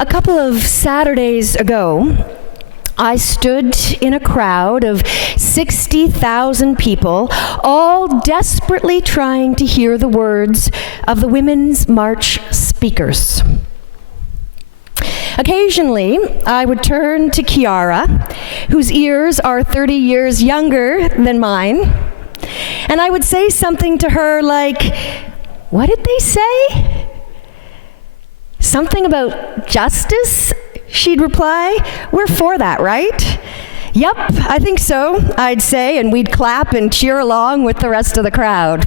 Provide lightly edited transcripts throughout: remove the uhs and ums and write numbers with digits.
A couple of Saturdays ago, I stood in a crowd of 60,000 people, all desperately trying to hear the words of the Women's March speakers. Occasionally, I would turn to Kiara, whose ears are 30 years younger than mine, and I would say something to her like, "What did they say? Something about justice?" She'd reply, "We're for that, right?" "Yep, I think so," I'd say, and we'd clap and cheer along with the rest of the crowd.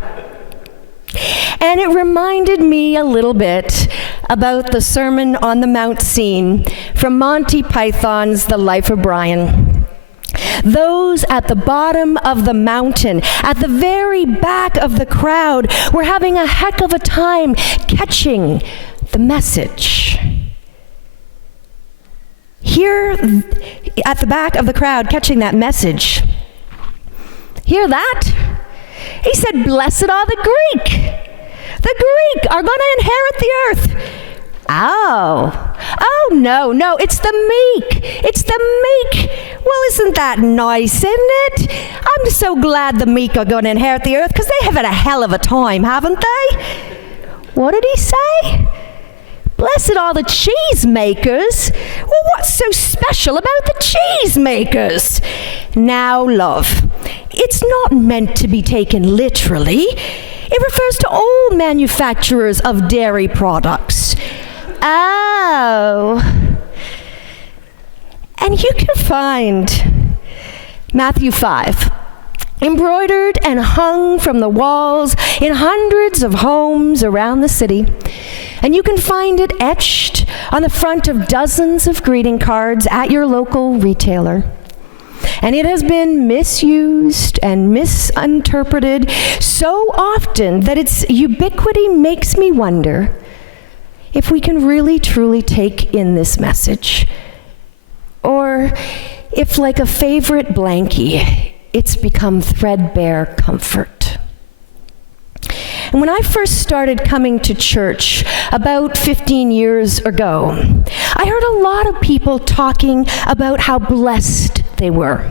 And it reminded me a little bit about the Sermon on the Mount scene from Monty Python's The Life of Brian. Those at the bottom of the mountain, at the very back of the crowd, were having a heck of a time catching the message. Here, at the back of the crowd, catching that message. Hear that? He said, "Blessed are the Greek. The Greek are going to inherit the earth." Oh, no, it's the meek. It's the meek. Well, isn't that nice, isn't it? I'm so glad the meek are going to inherit the earth because they have had a hell of a time, haven't they? What did he say? Blessed are the cheesemakers. Well, what's so special about the cheesemakers? Now, love, it's not meant to be taken literally. It refers to all manufacturers of dairy products. Oh. And you can find Matthew 5 embroidered and hung from the walls in hundreds of homes around the city. And you can find it etched on the front of dozens of greeting cards at your local retailer. And it has been misused and misinterpreted so often that its ubiquity makes me wonder if we can really truly take in this message. Or if, like a favorite blankie, it's become threadbare comfort. And when I first started coming to church about 15 years ago, I heard a lot of people talking about how blessed they were.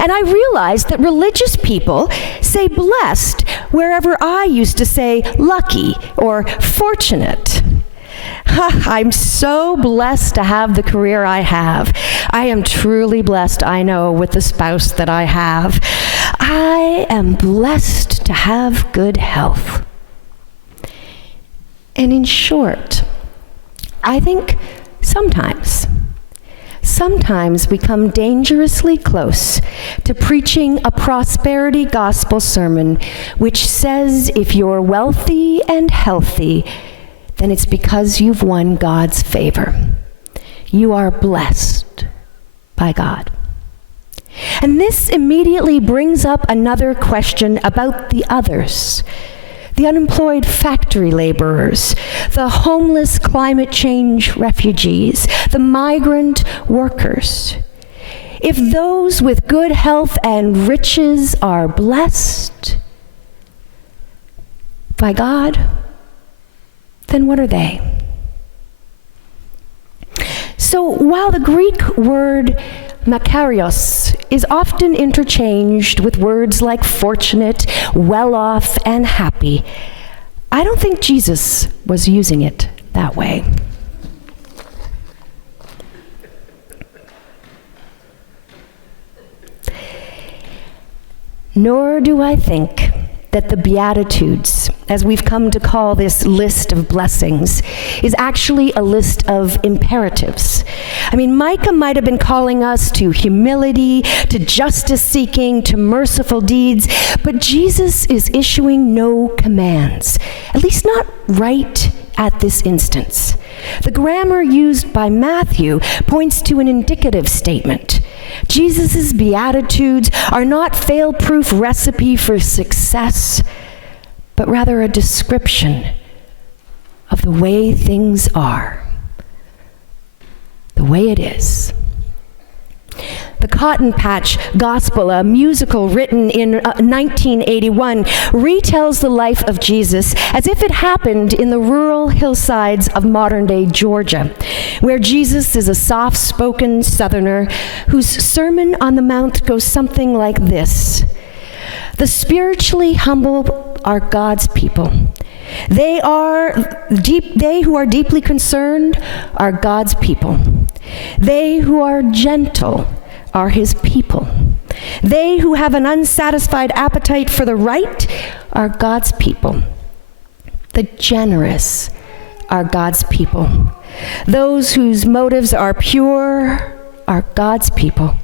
And I realized that religious people say blessed wherever I used to say lucky or fortunate. I'm so blessed to have the career I have. I am truly blessed, I know, with the spouse that I have. I am blessed to have good health. And in short, I think sometimes we come dangerously close to preaching a prosperity gospel sermon which says if you're wealthy and healthy, then it's because you've won God's favor. You are blessed by God. And this immediately brings up another question about the others. The unemployed factory laborers, the homeless climate change refugees, the migrant workers. If those with good health and riches are blessed by God, then what are they? So while the Greek word makarios is often interchanged with words like fortunate, well-off, and happy, I don't think Jesus was using it that way. Nor do I think that the Beatitudes, as we've come to call this list of blessings, is actually a list of imperatives. I mean, Micah might have been calling us to humility, to justice-seeking, to merciful deeds, but Jesus is issuing no commands, at least not right at this instance. The grammar used by Matthew points to an indicative statement. Jesus' Beatitudes are not fail-proof recipe for success, but rather a description of the way things are, the way it is. The Cotton Patch Gospel, a musical written in 1981, retells the life of Jesus as if it happened in the rural hillsides of modern-day Georgia, where Jesus is a soft-spoken Southerner whose Sermon on the Mount goes something like this: "The spiritually humble are God's people. They who are deeply concerned are God's people. They who are gentle are his people. They who have an unsatisfied appetite for the right are God's people. The generous are God's people. Those whose motives are pure are God's people.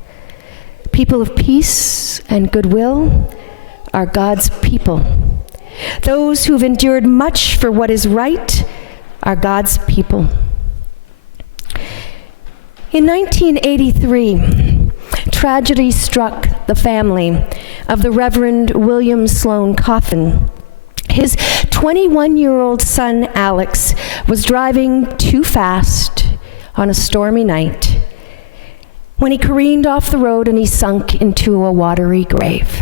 People of peace and goodwill are God's people. Those who've endured much for what is right are God's people." In 1983, tragedy struck the family of the Reverend William Sloane Coffin. His 21-year-old son, Alex, was driving too fast on a stormy night when he careened off the road and he sunk into a watery grave.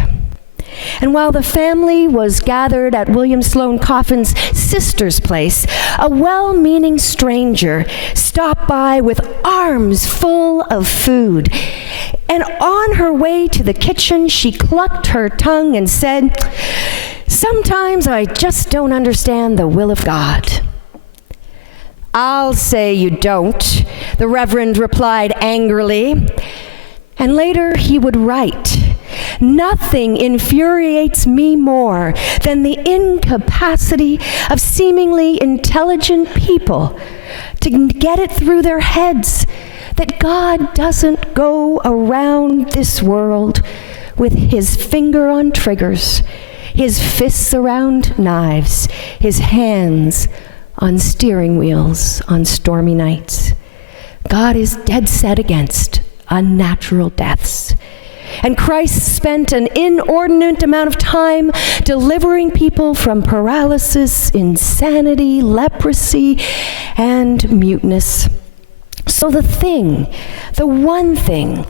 And while the family was gathered at William Sloane Coffin's sister's place, a well-meaning stranger stopped by with arms full of food. And on her way to the kitchen, she clucked her tongue and said, "Sometimes I just don't understand the will of God." "I'll say you don't," the Reverend replied angrily. And later he would write, "Nothing infuriates me more than the incapacity of seemingly intelligent people to get it through their heads that God doesn't go around this world with his finger on triggers, his fists around knives, his hands on steering wheels on stormy nights. God is dead set against unnatural deaths. And Christ spent an inordinate amount of time delivering people from paralysis, insanity, leprosy, and muteness. So the one thing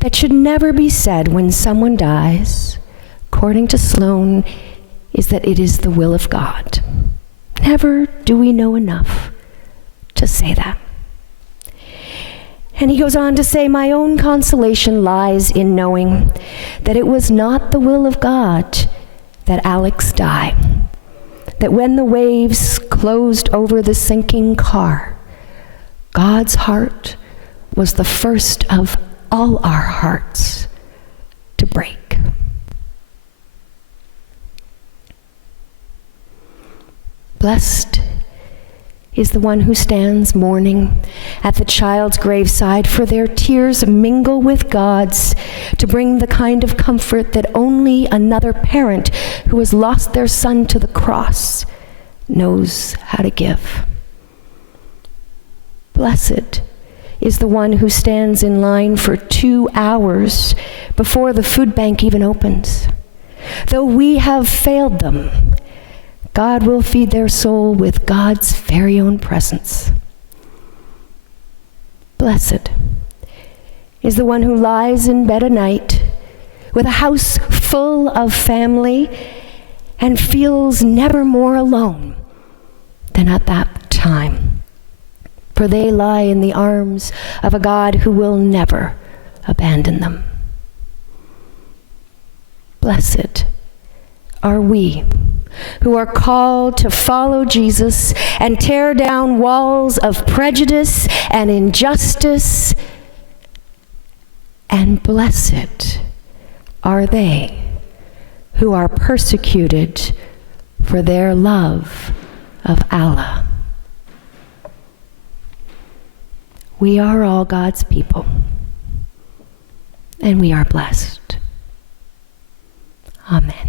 that should never be said when someone dies, according to Sloane, is that it is the will of God. Never do we know enough to say that. And he goes on to say, "My own consolation lies in knowing that it was not the will of God that Alex die, that when the waves closed over the sinking car, God's heart was the first of all our hearts to break." Blessed is the one who stands mourning at the child's graveside, for their tears mingle with God's to bring the kind of comfort that only another parent who has lost their son to the cross knows how to give. Blessed is the one who stands in line for 2 hours before the food bank even opens. Though we have failed them, God will feed their soul with God's very own presence. Blessed is the one who lies in bed at night with a house full of family and feels never more alone than at that time. For they lie in the arms of a God who will never abandon them. Blessed are we who are called to follow Jesus and tear down walls of prejudice and injustice. And blessed are they who are persecuted for their love of Allah. We are all God's people, and we are blessed. Amen.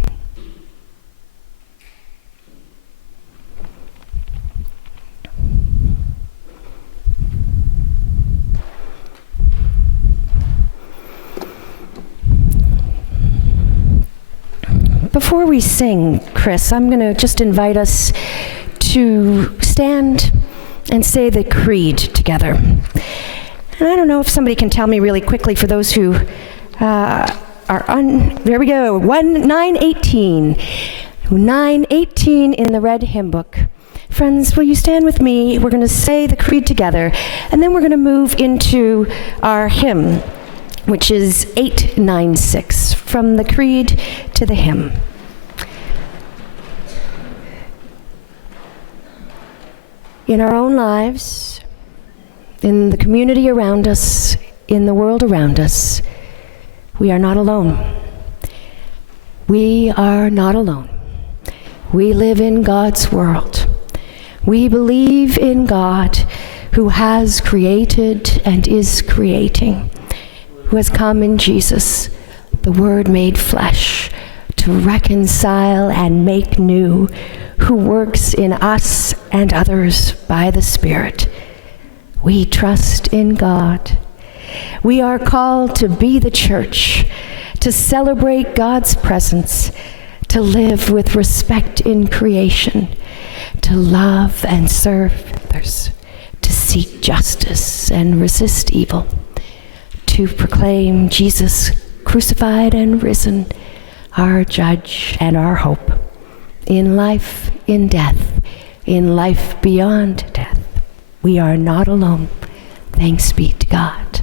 Before we sing, Chris, I'm going to just invite us to stand and say the creed together. And I don't know if somebody can tell me really quickly for those who there we go, 918. 918 in the red hymn book. Friends, will you stand with me? We're going to say the creed together, and then we're going to move into our hymn, which is 896, from the creed to the hymn. In our own lives, in the community around us, in the world around us, we are not alone. We are not alone. We live in God's world. We believe in God who has created and is creating, who has come in Jesus, the Word made flesh, to reconcile and make new, who works in us and others by the Spirit. We trust in God. We are called to be the church, to celebrate God's presence, to live with respect in creation, to love and serve others, to seek justice and resist evil, to proclaim Jesus crucified and risen, our judge and our hope, in life, in death, in life beyond death. We are not alone. Thanks be to God.